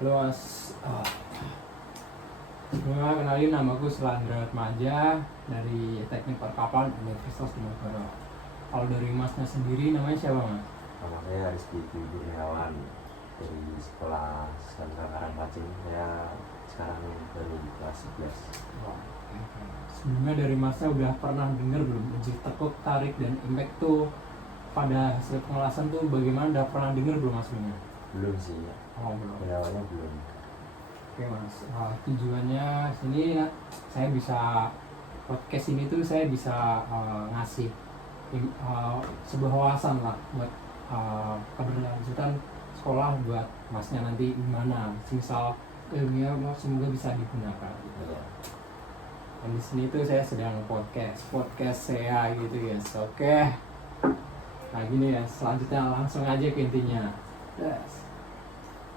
Halo Mas, sebelumnya kenalin namaku Selandra Atmaja dari Teknik Perkapalan Universitas Diponegoro. Kalau dari Masnya sendiri namanya siapa Mas? Nama saya Rizky Kurniawan dari sekolah Sandra Karangpacing. Saya sekarang baru kelas 11. Sebelumnya dari Masnya udah pernah dengar belum uji tekuk, tarik, dan impact tuh pada hasil pengelasan tuh bagaimana? Udah pernah dengar belum Mas sebelumnya? Belum sih, Oh belum. awalnya belum. Oke Mas, tujuannya sini saya bisa podcast ini tuh saya bisa ngasih sebuah wawasan lah buat keberlanjutan sekolah buat Masnya nanti gimana, misal ilmunya semoga bisa digunakan gitu. Ya. Dan di sini tuh saya sedang podcast saya gitu ya. Oke. Nah gini ya, selanjutnya langsung aja ke intinya. Yes.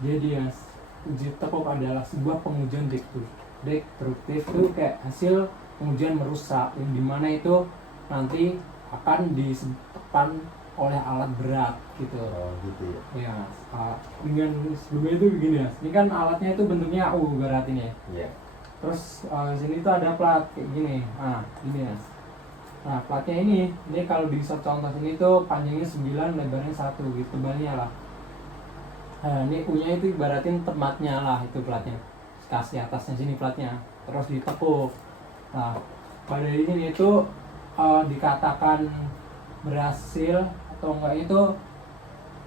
Jadi ya, uji tekuk adalah sebuah pengujian destruktif itu kayak hasil pengujian merusak yang dimana itu nanti akan ditekan oleh alat berat gitu. Oh gitu ya. Ya, dengan sebelumnya itu begini ya. Ini kan alatnya itu bentuknya U berat ini ya. Iya. Terus di sini tuh ada plat kayak gini. Nah, ini ya. Nah, platnya ini kalau di contoh sini tuh panjangnya 9, lebarnya 1 gitu, tebalnya lah. Nah, ini U-nya itu ibaratin tempatnya lah itu platnya. Kasih atasnya sini platnya, terus ditekuk. Nah, pada di sini itu dikatakan berhasil atau enggak itu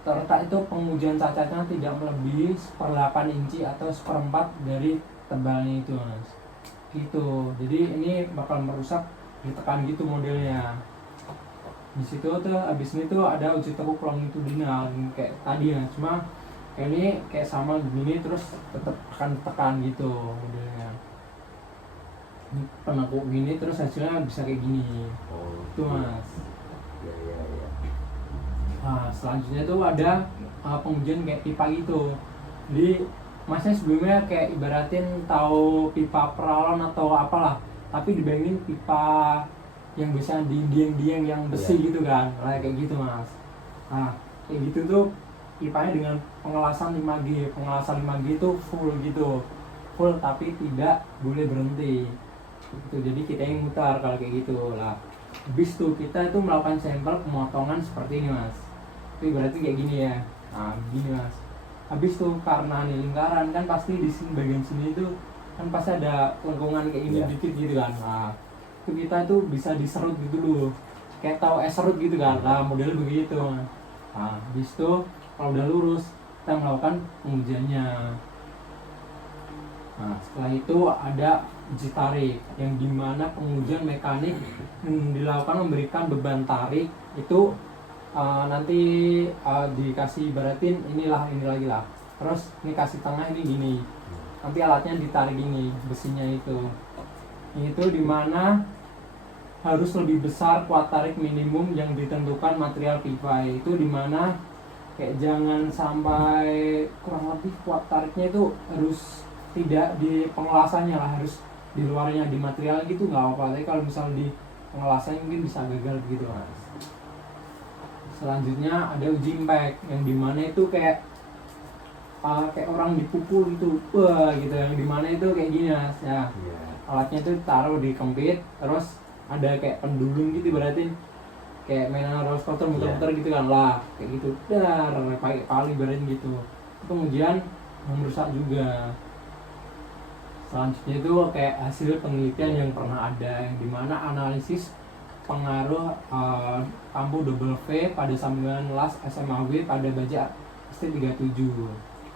terletak itu pengujian cacatnya tidak melebihi 1/8 inci atau 1/4 dari tebalnya itu Mas. Gitu. Jadi ini bakal merusak ditekan gitu modelnya. Di situ tuh abis ini tuh ada uji tekuk longitudinal kayak tadi ya, cuma ini kayak sama gini terus tetap akan tekan gitu modelnya. Ini penekuk gini terus hasilnya bisa kayak gini. Oh Itu Mas. ya. Nah, selanjutnya tuh ada pengujian kayak pipa gitu. Jadi Masnya sebelumnya kayak ibaratin tahu pipa peralon atau apalah, tapi dibayangin pipa yang biasanya di dieng-dieng yang besi gitu kan, kayak gitu Mas. Nah, kayak gitu tuh pipanya dengan pengelasan 5G. Pengelasan 5G itu full tapi tidak boleh berhenti. Itu jadi kita yang mutar kalau kayak gitu lah. Habis tuh kita itu melakukan sampel pemotongan seperti ini Mas. Itu berarti kayak gini ya. Nah, gini Mas. Habis tuh karena ini lingkaran kan pasti di sini bagian sini itu kan pasti ada lengkungan kayak ini dikit gitu kan. Nah, itu kita tuh bisa diserut gitu loh. Kayak tahu es serut gitu kan. Nah, modelnya begitu. Nah, habis tuh kalau udah lurus kita melakukan pengujiannya. Nah, setelah itu ada uji tarik yang dimana pengujian mekanik yang dilakukan memberikan beban tarik itu nanti dikasih ibaratin ini lagi lah. Terus ini kasih tengah ini gini. Nanti alatnya ditarik ini besinya itu. Itu dimana harus lebih besar kuat tarik minimum yang ditentukan material pipa. Itu dimana kayak jangan sampai kurang lebih kuat tariknya itu harus tidak di pengelasannya lah, harus di luarnya, di material gitu nggak apa-apa. Tapi kalau misal di pengelasannya mungkin bisa gagal gitu Mas. Selanjutnya ada uji impact yang dimana itu kayak orang dipukul gitu, wah gitu, yang dimana itu kayak gini Mas ya. Alatnya itu taruh di kempit, terus ada kayak pendulum gitu berarti kayak mainan roller coaster muter-muter gitu kan lah, kayak gitu, pakai pali berarti gitu. Kemudian merusak juga. Selanjutnya itu kayak hasil penelitian yang pernah ada yang dimana analisis pengaruh lampu W pada sambungan las SMAW pada baja ST37.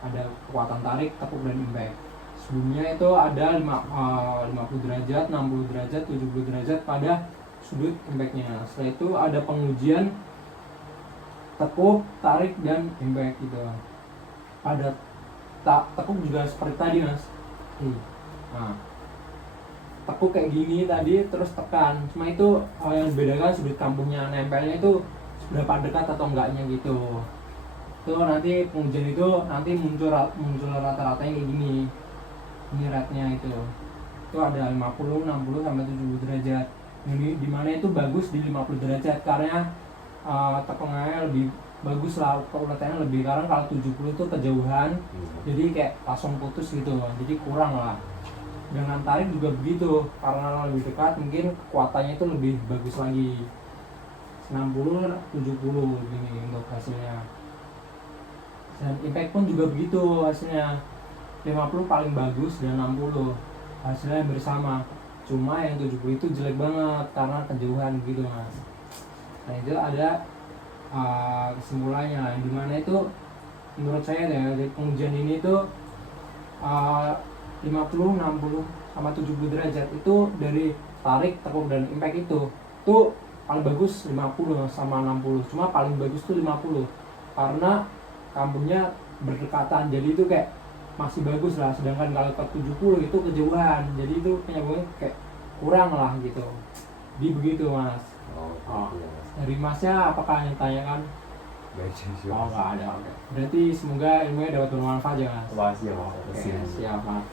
Ada kekuatan tarik, tekuk, dan impact. Sebelumnya itu ada 50 derajat, 60 derajat, 70 derajat pada sudut impactnya. Setelah itu ada pengujian tekuk, tarik, dan impact gitu. Pada tekuk juga seperti tadi Mas. Nah, tekuk kayak gini tadi terus tekan, cuma itu yang membedakan sudut kampungnya nempelnya itu seberapa dekat atau enggaknya gitu. Itu nanti pengujian itu nanti muncul rata-ratanya kayak gini. Ini rate-nya itu ada 50, 60 sampai 70 derajat. Ini dimana itu bagus di 50 derajat karena tekungannya lebih bagus lah keuletannya lebih, karena kalau 70 itu kejauhan jadi kayak langsung putus gitu, jadi kurang lah. Dengan tarik juga begitu, karena lebih dekat mungkin kekuatannya itu lebih bagus lagi. 60 70 gini untuk hasilnya. Dan impact pun juga begitu hasilnya, 50 paling bagus dan 60 hasilnya bersama. Cuma yang 70 itu jelek banget karena kejauhan gitu mas. Nah itu ada kesimpulannya, yang dimana itu menurut saya dari pengujian ini tuh 50, 60 sama 70 derajat itu dari tarik, tekuk dan impact itu tuh paling bagus 50 sama 60. Cuma paling bagus tuh 50 karena kambuhnya berdekatan, jadi itu kayak masih bagus lah. Sedangkan kalau ke 70 itu kejauhan, jadi itu penyambungannya kayak kurang lah gitu. Jadi begitu mas. Gitu ya, Mas. Dari masnya apakah yang tanyakan? Baik, siap. Oh nggak ada. Oke. Berarti semoga ilmunya dapat bermanfaat ya mas. Makasih ya Mas. Oke, siap mas.